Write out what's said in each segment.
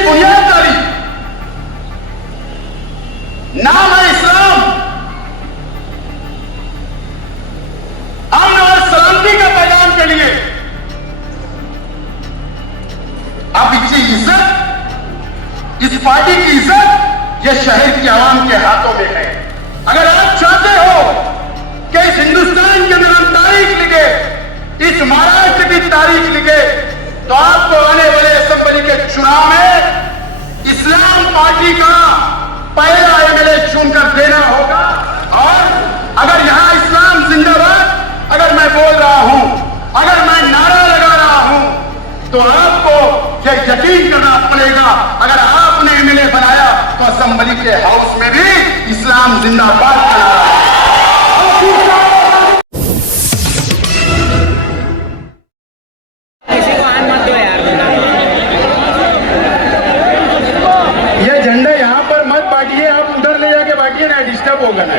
की बुनियाद डाली। नाम है इस्लाम, अमन और सलामती का पैगाम के लिए। अब इसकी इज्जत, इस पार्टी की इज्जत यह शहर की आवाम के हाथों में है। अगर आप चाहते हो कि इस हिंदुस्तान के अंदर हम तारीख लिखे, इस महाराष्ट्र की तारीख लिखे, तो आपको आने वाले असेंबली के चुनाव में इस्लाम पार्टी का पहला एमएलए चुनकर देना होगा। और अगर यहां इस्लाम जिंदाबाद अगर मैं बोल रहा हूं, अगर मैं नारा लगा रहा हूं, तो आपको यह यकीन करना पड़ेगा, अगर आपने एमएलए बनाया तो असेंबली के हाउस में भी इस्लाम जिंदाबाद करना है। यह झंडा यहां पर मत बांटिए, आप उधर ले जाके बांटिए ना, डिस्टर्ब होगा ना।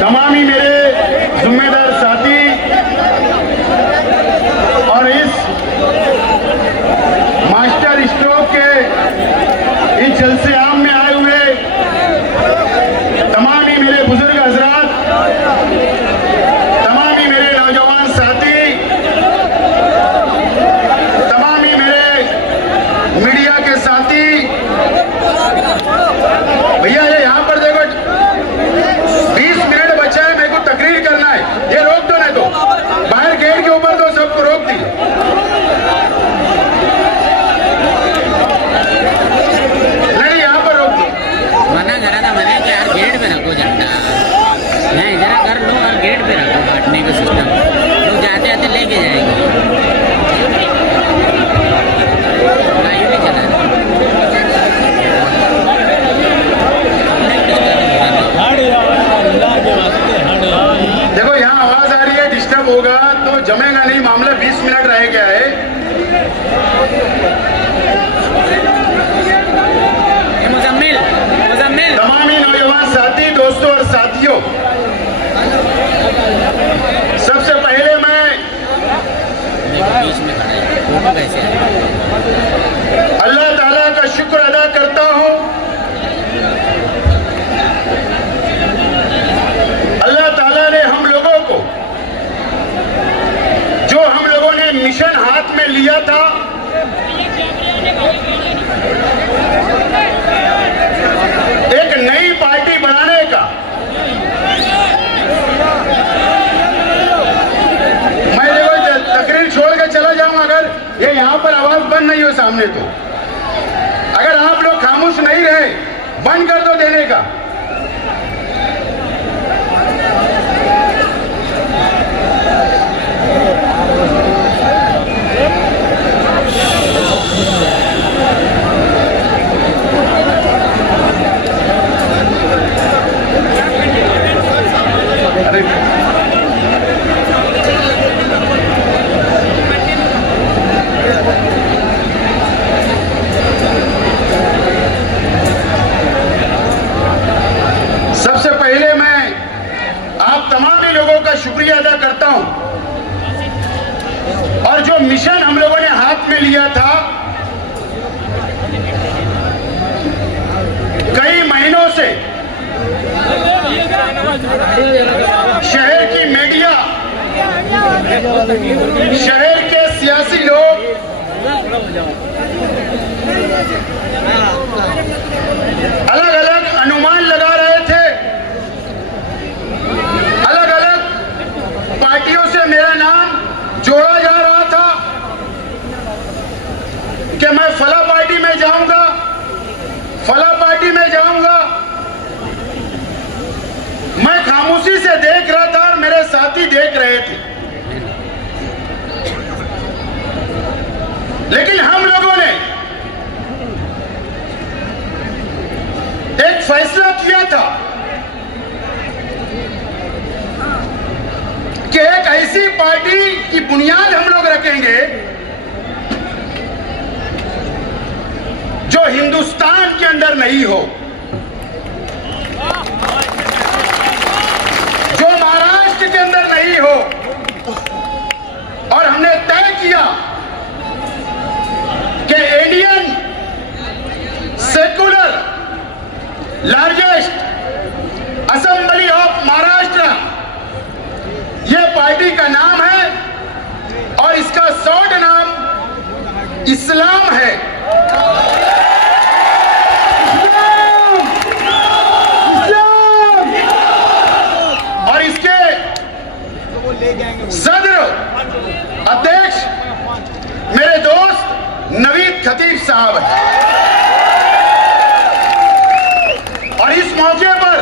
तमाम ही मेरे जिम्मेदार साथी और इस मास्टर स्ट्रोक के इस जलसे आम में आए हुए तमाम ही मेरे बुजुर्ग हजरात, तमाम ही मेरे नौजवान साथी, तमाम ही मेरे मीडिया के साथी, भैया ये यहां पर देखो 20 मिनट बचा है, मेरे को तकरीर करना है, ये रोक दो, नहीं तो बाहर गेट के ऊपर तो सबको रोक दी। नहीं यहां पर रोक दो। मना करा था मैंने कि यार गेट पे रखो झंडा, नहीं जरा कर लो और गेट पे रखो बांटने का सिस्टम, लोग जाते आते लेके जाएंगे। लाइव भी चला देखो यहाँ आवाज आ रही है, डिस्टर्ब होगा तो जमेगा नहीं मामला। 20 मिनट रह गया है। मुजम्मिल मुजम्मिल तमाम ही नौजवान साथी, दोस्तों और साथियों, सबसे पहले मैं बीच में खड़ा है, वो कैसे है? अल्लाह ताला का शुक्र अदा करता हूं। अल्लाह ताला ने हम लोगों को, जो हम लोगों ने मिशन हाथ में लिया था, एक नई पार्टी बनाने का, मैं देखो तकरीर छोड़ के चला जाऊं, अगर ये यहां पर आवाज बंद नहीं हो सामने, तो अगर आप लोग खामोश नहीं रहे, बंद कर दो देने का। सबसे पहले मैं आप तमाम ही लोगों का शुक्रिया अदा करता हूं, और जो मिशन हम लोगों ने हाथ में लिया था, कई महीनों से शहर की मीडिया, शहर के सियासी लोग अलग अलग अनुमान लगा रहे थे, अलग अलग पार्टियों से मेरा नाम जोड़ा जा रहा था कि मैं फला पार्टी में जाऊंगा, फला पार्टी में जाऊंगा। मैं खामोशी से देख रहा था और मेरे साथी देख रहे थे, लेकिन हम लोगों ने एक फैसला किया था कि एक ऐसी पार्टी की बुनियाद हम लोग रखेंगे जो हिंदुस्तान के अंदर नहीं हो, किया कि Indian secular largest assembly of Maharashtra, यह पार्टी का नाम है और इसका शॉर्ट नाम इस्लाम है। और इसके सदर अध्यक्ष मेरे दोस्त नवीद खतीब साहब हैं। और इस मौके पर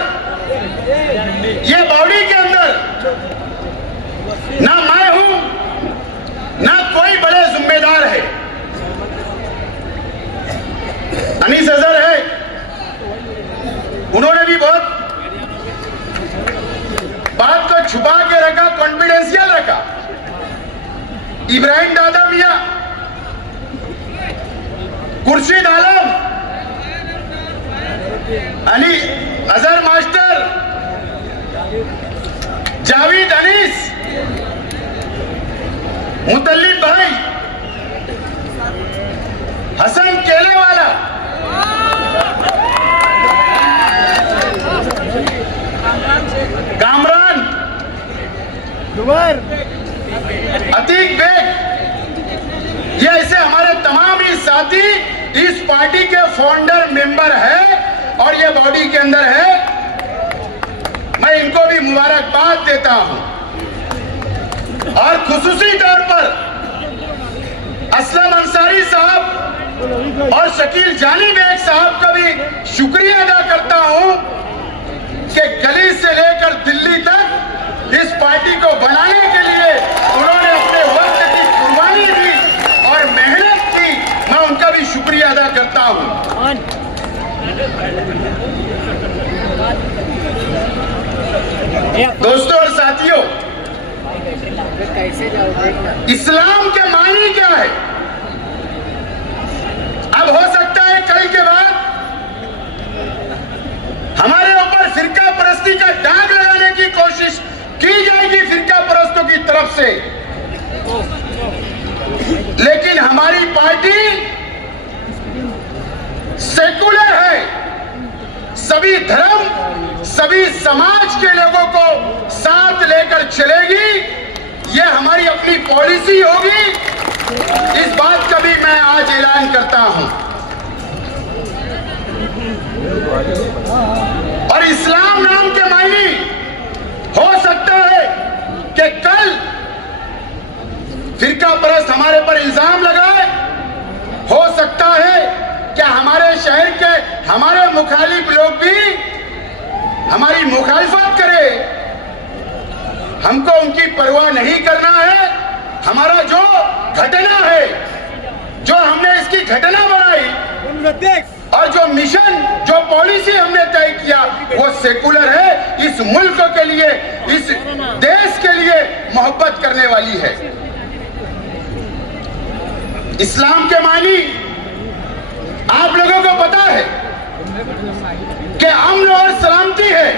यह बॉडी के अंदर ना मैं हूं ना कोई बड़े जिम्मेदार है। अनीस अजहर है, उन्होंने भी बहुत बात को छुपा के रखा, कॉन्फिडेंशियल रखा। इब्राहिम दादा मियां, खुर्शीद आलम, अली अजहर मास्टर, जावेद अनीस, मुतल्लिब भाई, हसन केलेवाला, कामरान, अतीक बेग, ये ऐसे हमारे तमाम ही साथी इस पार्टी के फाउंडर मेंबर है और ये बॉडी के अंदर है। मैं इनको भी मुबारकबाद देता हूं और खुसूसी तौर पर असलम अंसारी साहब और शकील जानी बेग साहब का भी शुक्रिया अदा करता हूं कि गली से लेकर दिल्ली तक इस पार्टी को बनाने के लिए उन्होंने अपने वक्त की कुर्बानी दी और मेहनत की। मैं उनका भी शुक्रिया अदा करता हूं। दोस्तों और साथियों, इस्लाम के मायने क्या है? अब हो सकता है कल के बाद हमारे ऊपर फिरका परस्ती का दाग लगाने की कोशिश की जाएगी फिरका परस्तों की तरफ से, लेकिन हमारी पार्टी सेकुलर है। सभी धर्म, सभी समाज के लोगों को साथ लेकर चलेगी। यह हमारी अपनी पॉलिसी होगी। इस बात का भी मैं आज ऐलान करता हूं। और इस्लाम नाम के मायने हो सकता है कि कल फिरका परस्त हमारे पर इल्जाम लगाए, हो सकता है कि हमारे शहर के हमारे मुखालिफ लोग भी हमारी मुखालिफत करे। हमको उनकी परवाह नहीं करना है। हमारा जो घटना है, जो हमने इसकी घटना बनाई और जो मिशन, जो पॉलिसी हमने तय किया, वो सेकुलर है। इस मुल्क के लिए, इस देश के लिए मोहब्बत करने वाली है। इस्लाम के मानी आप लोगों को पता है कि अमन और सलामती है,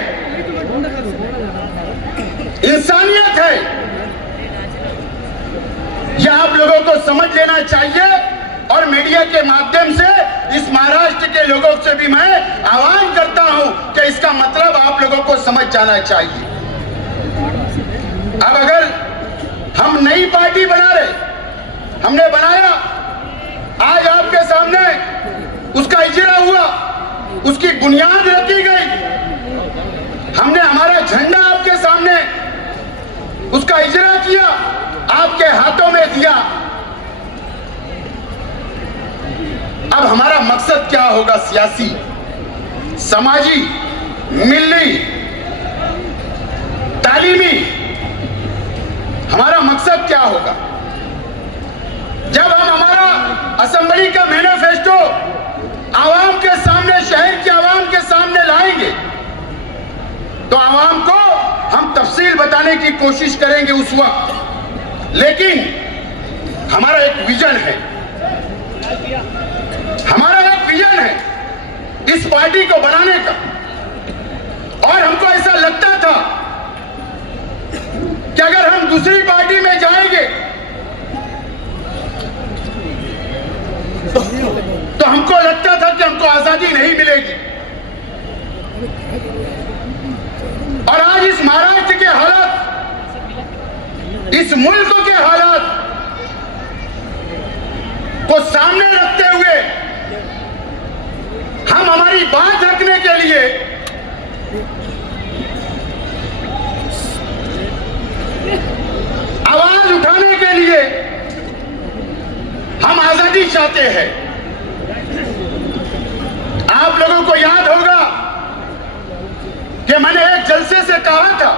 इंसानियत है। यह आप लोगों को समझ लेना चाहिए और मीडिया के माध्यम से इस महाराष्ट्र के लोगों से भी मैं आह्वान करता हूं कि इसका मतलब आप लोगों को समझ जाना चाहिए। अब अगर हम नई पार्टी बना रहे, हमने बनाया, आज आपके सामने उसका इजरा हुआ, उसकी बुनियाद रखी गई, हमने हमारा झंडा आपके सामने उसका इजरा किया, आपके हाथों में दिया। अब हमारा मकसद क्या होगा? सियासी, समाजी, मिली, तालीमी, हमारा मकसद क्या होगा? जब हम हमारा असेंबली का मैनिफेस्टो आवाम के सामने, शहर के आवाम के सामने लाएंगे, तो आवाम को हम तफसील बताने की कोशिश करेंगे उस वक्त। लेकिन हमारा एक विजन है, हमारा एक विजन है इस पार्टी को बनाने का। और हमको ऐसा लगता था कि अगर हम दूसरी पार्टी में जाएंगे हमको लगता था कि हमको आजादी नहीं मिलेगी, और आज इस महाराष्ट्र के हालात, इस मुल्क के हालात को सामने रखते हुए हम हमारी बात रखने के लिए आवाज उठाने के लिए हम आजादी चाहते हैं। आप लोगों को याद होगा कि मैंने एक जलसे से कहा था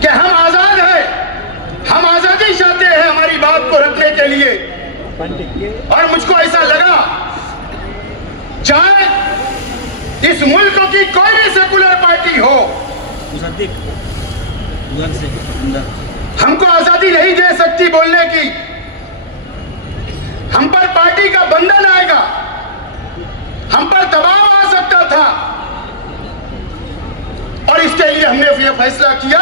कि हम आजाद हैं, हम आजादी चाहते हैं हमारी बात को रखने के लिए। और मुझको ऐसा लगा, चाहे इस मुल्क की कोई भी सेकुलर पार्टी हो, हमको आजादी नहीं दे सकती बोलने की। हम पर पार्टी का बंधन आएगा, हम पर दबाव आ सकता था, और इसके लिए हमने यह फैसला किया।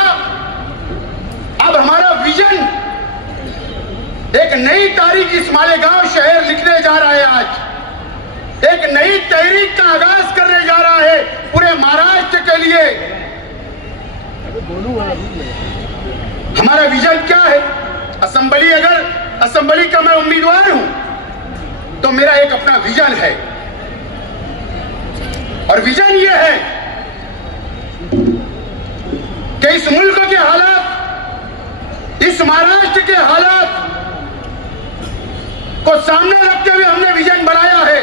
अब हमारा विजन एक नई तारीख इस मालेगांव शहर लिखने जा रहा है। आज एक नई तहरीक का आगाज करने जा रहा है पूरे महाराष्ट्र के लिए। हमारा विजन क्या है? असेंबली, अगर असेंबली का मैं उम्मीदवार हूं तो मेरा एक अपना विजन है, और विजन यह है कि इस मुल्क के हालात, इस महाराष्ट्र के हालात को सामने रखते हुए हमने विजन बनाया है।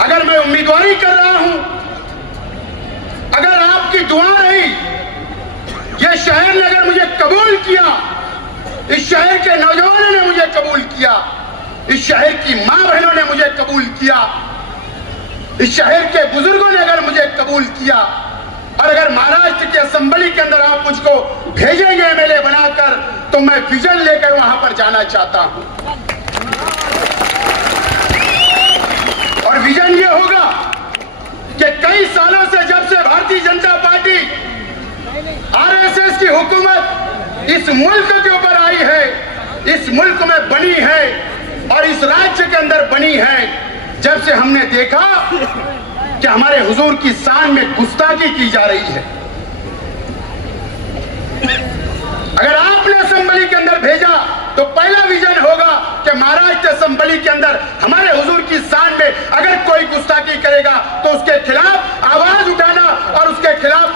अगर मैं उम्मीदवारी कर रहा हूं, अगर आपकी दुआ रही, यह शहर ने अगर मुझे कबूल किया, इस शहर के नौजवानों ने मुझे कबूल किया, इस शहर की मां बहनों ने मुझे कबूल किया, इस शहर के बुजुर्गों ने अगर मुझे कबूल किया, और अगर महाराष्ट्र की असेंबली के अंदर आप मुझको भेजेंगे एमएलए बनाकर, तो मैं विजन लेकर वहां पर जाना चाहता हूं। और विजन ये होगा कि कई सालों से, जब से भारतीय जनता पार्टी आरएसएस की हुकूमत इस मुल्क के ऊपर आई है, इस मुल्क में बनी है और इस राज्य के अंदर बनी है, जब से हमने देखा कि हमारे हुजूर की शान में गुस्ताखी की जा रही है। अगर आपने असेंबली के अंदर भेजा तो पहला विजन होगा कि महाराष्ट्र असेंबली के अंदर हमारे हुजूर की शान में अगर कोई गुस्ताखी करेगा तो उसके खिलाफ आवाज उठाना, और उसके खिलाफ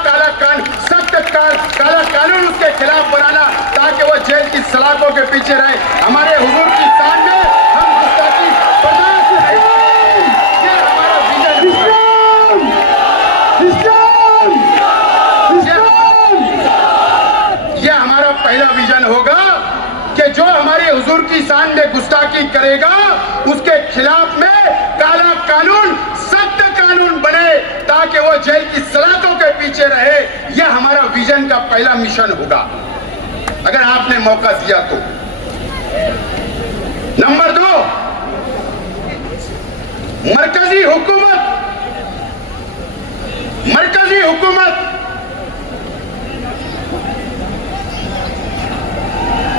सख्त काला कानून उसके खिलाफ बनाना, ताकि वो जेल की सलाखों के पीछे रहे। हमारे हुजूर की शान में हम गुस्ताखी बर्दाश्त नहीं करेंगे। ये हमारा विजन है। यह हमारा पहला विजन होगा कि जो हमारे हुजूर की शान में गुस्ताखी करेगा, उसके खिलाफ में काला कानून, सख्त कानून बने, ताकि वो जेल की सलाखों के पीछे रहे। यह हमारा विजन का पहला मिशन होगा, अगर आपने मौका दिया तो। नंबर 2, मरकजी हुकूमत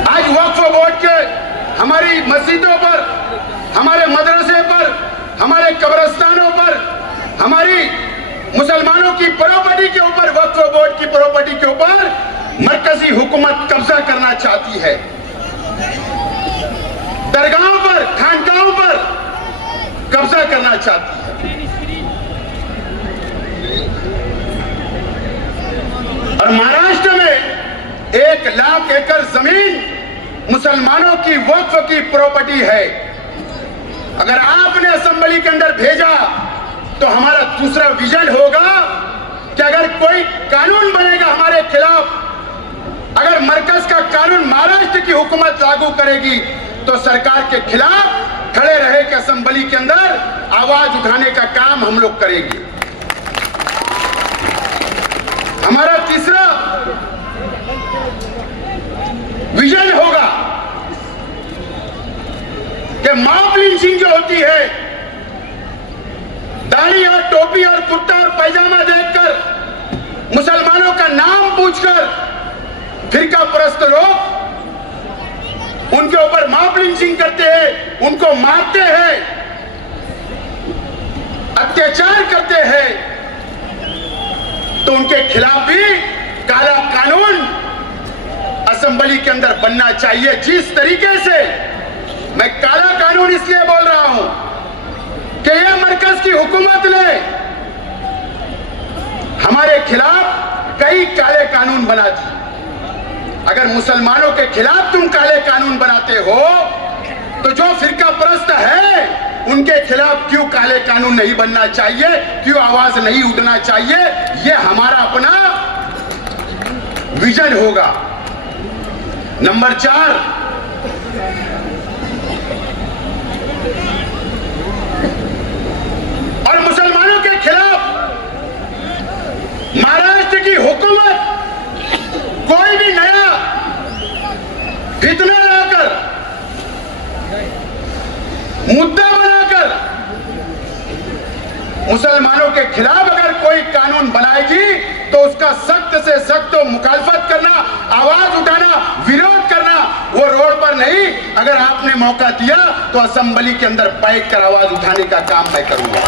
आज वक्फ बोर्ड के हमारी मस्जिदों पर, हमारे मदरसे पर, हमारे कब्रिस्तानों पर, हमारी मुसलमानों की प्रॉपर्टी के ऊपर, वक्फ बोर्ड की प्रॉपर्टी के ऊपर मरकजी हुकूमत कब्जा करना चाहती है। दरगाहों पर, खानकाहों पर कब्जा करना चाहती है। और महाराष्ट्र में 1 लाख एकड़ जमीन मुसलमानों की वक्फ की प्रॉपर्टी है। अगर आपने असेंबली के अंदर भेजा तो हमारा दूसरा विजन होगा कि अगर कोई कानून बनेगा हमारे खिलाफ, अगर मरकज का कानून महाराष्ट्र की हुकूमत लागू करेगी, तो सरकार के खिलाफ खड़े रहे कि असेंबली के अंदर आवाज उठाने का काम हम लोग करेंगे। हमारा तीसरा विजन होगा कि मॉब लिंचिंग जो होती है, दाढ़ी और टोपी और कुर्ता और पैजामा देखकर, मुसलमानों का नाम पूछकर फिरका परस्त लोग उनके ऊपर मॉब लिंचिंग करते हैं, उनको मारते हैं, अत्याचार करते हैं, तो उनके खिलाफ भी काला कानून असेंबली के अंदर बनना चाहिए। जिस तरीके से मैं काला कानून इसलिए बोल रहा हूं कि यह मरकज की हुकूमत ने हमारे खिलाफ कई काले कानून बना दिए। अगर मुसलमानों के खिलाफ तुम काले कानून बनाते हो तो जो फिरका परस्त है उनके खिलाफ क्यों काले कानून नहीं बनना चाहिए, क्यों आवाज नहीं उठना चाहिए? यह हमारा अपना विजन होगा। नंबर 4, और मुसलमानों के खिलाफ महाराष्ट्र की हुकूमत कोई भी नया फितना लाकर, मुद्दा बनाकर मुसलमानों के खिलाफ अगर कोई कानून बनाएगी तो उसका सख्त से सख्त मुखालफत करना, आवाज उठाना, विरोध करना, वो रोड पर नहीं, अगर आपने मौका दिया तो असेंबली के अंदर बैठ कर आवाज उठाने का काम मैं करूंगा।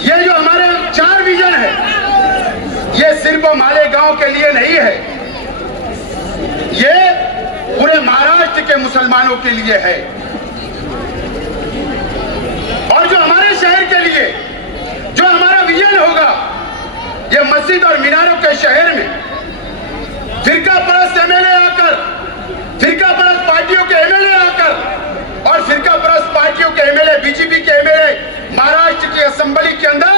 ये जो हमारे 4 विजन है, ये सिर्फ मालेगांव के लिए नहीं है, ये पूरे महाराष्ट्र के मुसलमानों के लिए है। और जो हमारे शहर के लिए जो हमारा विजन होगा, ये मस्जिद और मीनारों के शहर में फिरका परस्त एमएलए आकर, फिरका परस्त पार्टियों के एमएलए आकर और फिरका परस्त पार्टियों के एमएलए, बीजेपी के एमएलए महाराष्ट्र की असेंबली के अंदर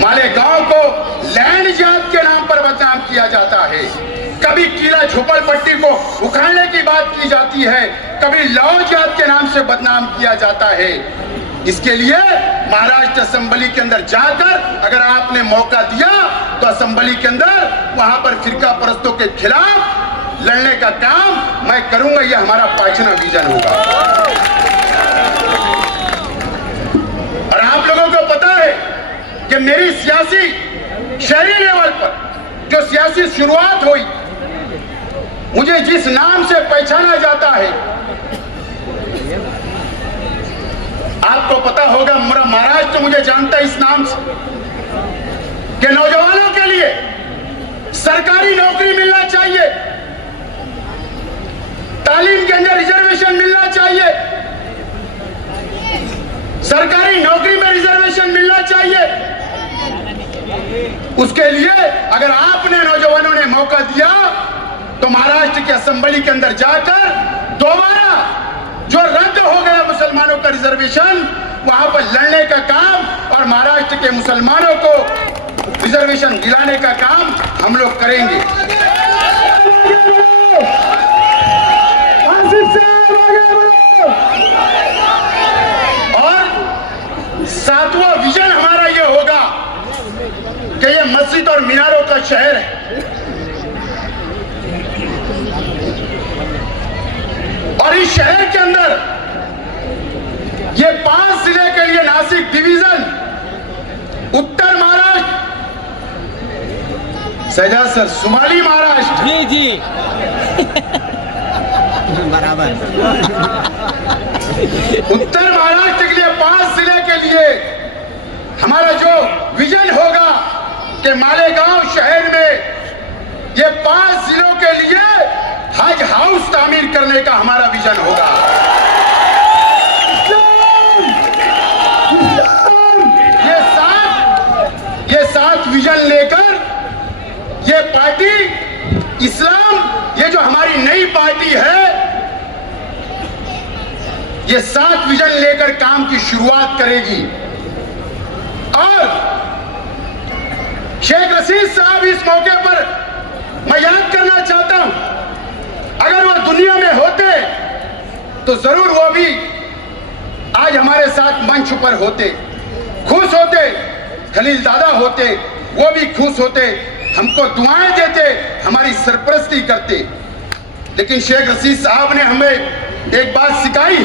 मालेगांव को लैंड जात के नाम पर बदनाम किया जाता है। कभी किला झोपड़पट्टी को उखाड़ने की बात की जाती है, कभी लाओ जात के नाम से बदनाम किया जाता है। इसके लिए महाराष्ट्र असेंबली के अंदर जाकर अगर आपने मौका दिया तो असेंबली के अंदर वहां पर फिरका परस्तों के खिलाफ लड़ने का काम मैं करूंगा। यह हमारा 5वां विजन होगा। और आप लोगों को पता है कि मेरी सियासी शहरी लेवल पर जो सियासी शुरुआत हुई, मुझे जिस नाम से पहचाना जाता है, आपको पता होगा, मेरा महाराष्ट्र मुझे जानता है इस नाम से कि नौजवानों के लिए सरकारी नौकरी मिलना चाहिए, तालीम के अंदर रिजर्वेशन मिलना चाहिए, सरकारी नौकरी में रिजर्वेशन मिलना चाहिए। उसके लिए अगर आपने नौजवानों ने मौका दिया तो महाराष्ट्र की असेंबली के अंदर जाकर दोबारा जो रद्द हो गया मुसलमानों का रिजर्वेशन, वहां पर लड़ने का काम और महाराष्ट्र के मुसलमानों को रिजर्वेशन दिलाने का काम हम लोग करेंगे। और 7वां विजन हमारा यह होगा कि यह मस्जिद और मीनारों का शहर है। और इस शहर के अंदर ये 5 जिले के लिए नासिक डिवीजन, उत्तर महाराष्ट्र, सजा सर शुमाली महाराष्ट्र, जी जी बराबर, उत्तर महाराष्ट्र के लिए 5 जिले के लिए हमारा जो विजन होगा कि मालेगांव शहर में ये 5 जिलों के लिए हज हाउस तामीर करने का हमारा विजन होगा। ये 7 विजन लेकर ये पार्टी इस्लाम, ये जो हमारी नई पार्टी है, ये 7 विजन लेकर काम की शुरुआत करेगी। और शेख रशीद साहब इस मौके पर मैं याद करना चाहता हूं, अगर वो दुनिया में होते तो जरूर वो भी आज हमारे साथ मंच पर होते, खुश होते, खलील दादा होते, वो भी खुश होते, हमको दुआएं देते, हमारी सरपरस्ती करते। लेकिन शेख रशीद साहब ने हमें एक बात सिखाई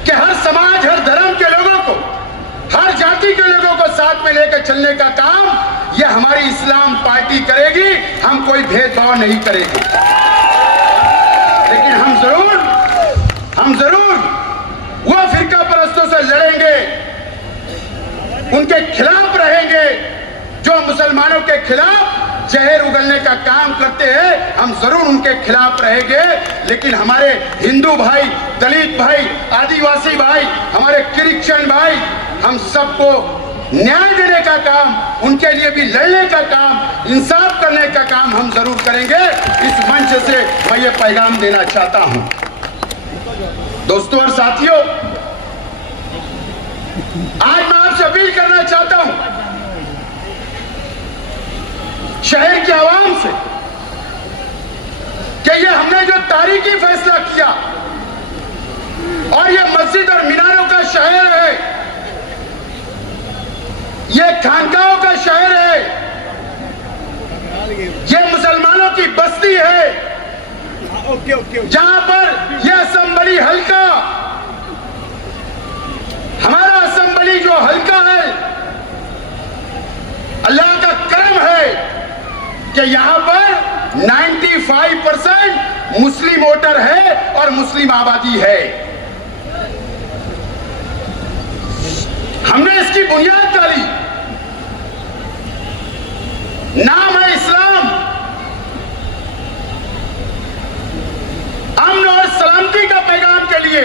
कि हर समाज, हर धर्म के लोगों को हर जाति के लोगों को साथ में लेकर चलने का काम यह हमारी इस्लाम पार्टी करेगी। हम कोई भेदभाव नहीं करेंगे, लेकिन हम जरूर वह फिरका परस्तों से लड़ेंगे, उनके खिलाफ रहेंगे जो मुसलमानों के खिलाफ जहर उगलने का काम करते हैं। हम जरूर उनके खिलाफ रहेंगे, लेकिन हमारे हिंदू भाई, दलित भाई, आदिवासी भाई, हमारे क्रिश्चियन भाई, हम सबको न्याय देने का काम, उनके लिए भी लड़ने का काम, इंसाफ करने का काम हम जरूर करेंगे। इस मंच से मैं ये पैगाम देना चाहता हूं। दोस्तों और साथियों, आज मैं आपसे अपील करना चाहता हूं शहर की आवाम से कि ये हमने जो तारीखी फैसला किया और ये मस्जिद और मीनारों का शहर है, ये खानकाहों का शहर है, ये मुसलमानों की बस्ती है, जहां पर यह असेंबली हल्का, हमारा असेंबली जो हल्का है, अल्लाह का करम है कि यहां पर 95% मुस्लिम वोटर है और मुस्लिम आबादी है। हमने इसकी बुनियाद डाली, नाम है इस्लाम। अमन और सलामती का पैगाम के लिए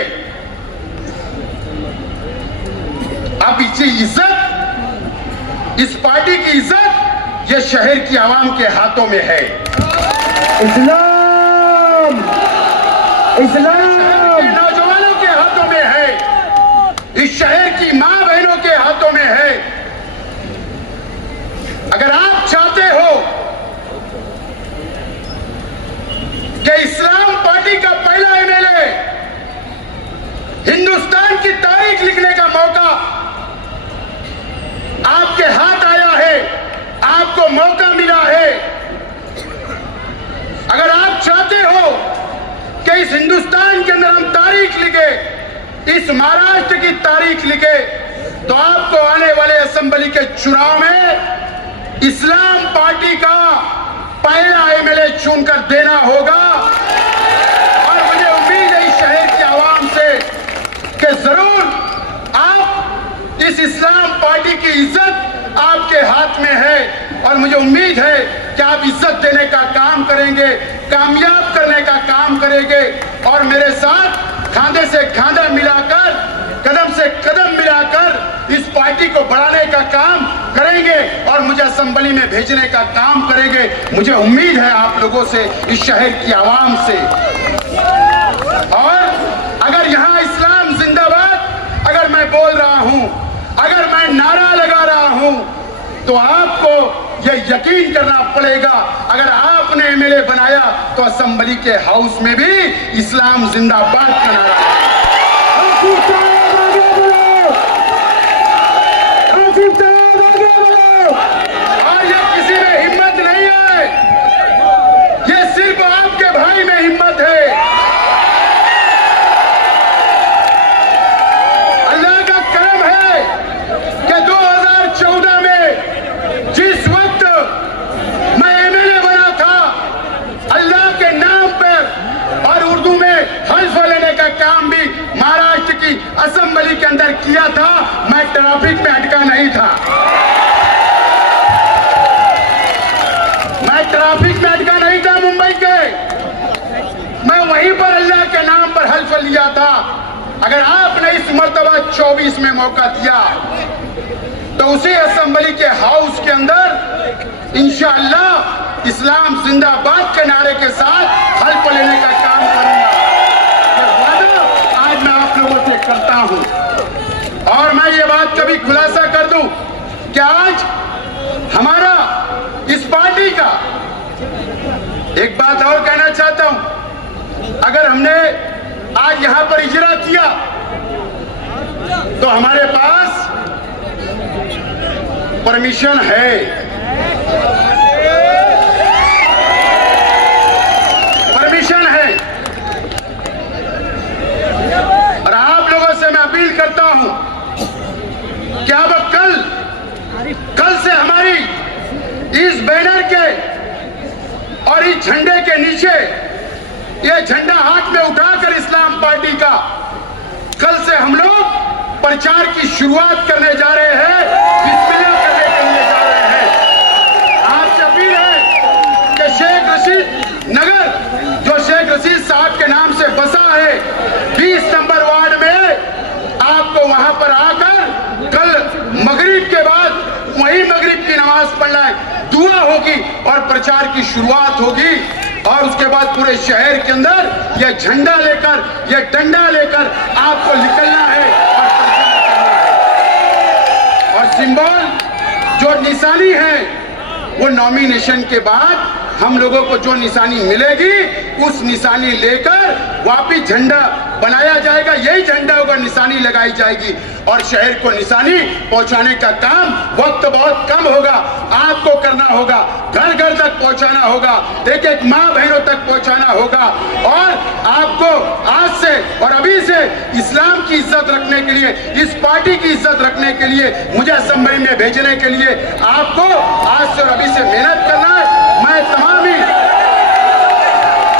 अब इज्जत, इस पार्टी की इज्जत ये शहर की आवाम के हाथों में है। इस्लाम के नौजवानों के हाथों में है, इस शहर की मां बहनों के हाथों में है। अगर आप चाहते हो कि इस्लाम पार्टी का पहला एमएलए हिंदुस्तान की तारीख लिखने का मौका आपके हाथ आया है, आपको मौका मिला है, अगर आप चाहते हो कि इस हिंदुस्तान के अंदर हम तारीख लिखे, इस महाराष्ट्र की तारीख लिखे, तो आपको आने वाले असेंबली के चुनाव में इस्लाम पार्टी का पहला एमएलए चुनकर देना होगा। और मुझे उम्मीद है इस शहर की आवाम से कि जरूर आप इस इस्लाम पार्टी की इज्जत आपके हाथ में है, और मुझे उम्मीद है कि आप इज्जत देने का काम करेंगे, कामयाब करने का काम करेंगे, और मेरे साथ खांधे से खांधा मिलाकर, कदम से कदम मिलाकर इस पार्टी को बढ़ाने का काम करेंगे और मुझे असेंबली में भेजने का काम करेंगे। मुझे उम्मीद है आप लोगों से, इस शहर की आवाम से। और अगर यहाँ इस्लाम जिंदाबाद अगर मैं बोल रहा हूं, अगर मैं नारा लगा रहा हूं, तो आपको यह यकीन करना पड़ेगा, अगर आपने एमएलए बनाया तो असेंबली के हाउस में भी इस्लाम जिंदाबाद का नारा है। और ये किसी में हिम्मत नहीं है, ये सिर्फ आपके भाई में हिम्मत है। अल्लाह का करम है कि 2014 में जिस वक्त मैं एमएलए बना था, अल्लाह के नाम पर और उर्दू में हल्फ लेने का काम भी महाराष्ट्र की असेंबली के अंदर किया था। मैं ट्रैफिक में अटका नहीं था, मैं ट्रैफिक में अटका नहीं था मुंबई के, मैं वहीं पर अल्लाह के नाम पर हल्फ लिया था। अगर आपने इस मर्तबा 24 में मौका दिया तो उसी असेंबली के हाउस के अंदर इंशाअल्लाह इस्लाम जिंदाबाद के नारे के साथ हल्फ लेने का काम करूंगा। ये वादा आज मैं आप लोगों से करता हूं। और मैं ये बात कभी खुलासा कर दूं कि आज हमारा इस पार्टी का, एक बात और कहना चाहता हूं, अगर हमने आज यहां पर इजरा किया तो हमारे पास परमिशन है, परमिशन है। और आप लोगों से मैं अपील करता हूं कि नीचे ये झंडा हाथ में उठाकर इस्लाम पार्टी का कल से हम लोग प्रचार की शुरुआत करने जा रहे हैं, बिस्मिल्लाह करने के लिए जा रहे हैं। आपसे अपील है कि शेख रशीद नगर जो शेख रशीद साहब के नाम से बसा है 20 नंबर वार्ड में, आपको वहां पर आकर कल मगरिब के बाद वही मगरिब की नमाज पढ़ना है, दुआ होगी और प्रचार की शुरुआत होगी। और उसके बाद पूरे शहर के अंदर यह झंडा लेकर, यह डंडा लेकर आपको निकलना है और प्रचार करना है। और सिंबल जो निशानी है वो नॉमिनेशन के बाद हम लोगों को जो निशानी मिलेगी उस निशानी लेकर वापिस झंडा बनाया जाएगा, यही झंडा होगा, निशानी लगाई जाएगी और शहर को निशानी पहुंचाने का काम वक्त बहुत कम होगा, आपको करना होगा, घर घर तक पहुंचाना होगा, एक एक माँ बहनों तक पहुंचाना होगा। और आपको आज से और अभी से इस्लाम की इज्जत रखने के लिए, इस पार्टी की इज्जत रखने के लिए, मुझे असेंबली में भेजने के लिए आपको आज से और अभी से मेहनत करना है। मैं तमाम ही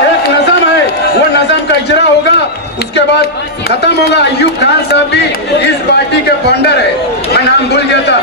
एक नज़म है, वो नज़म का इजरा होगा, उसके बाद खत्म होगा। अयूब खान साहब भी इस पार्टी के फाउंडर है, मैं नाम भूल गया था,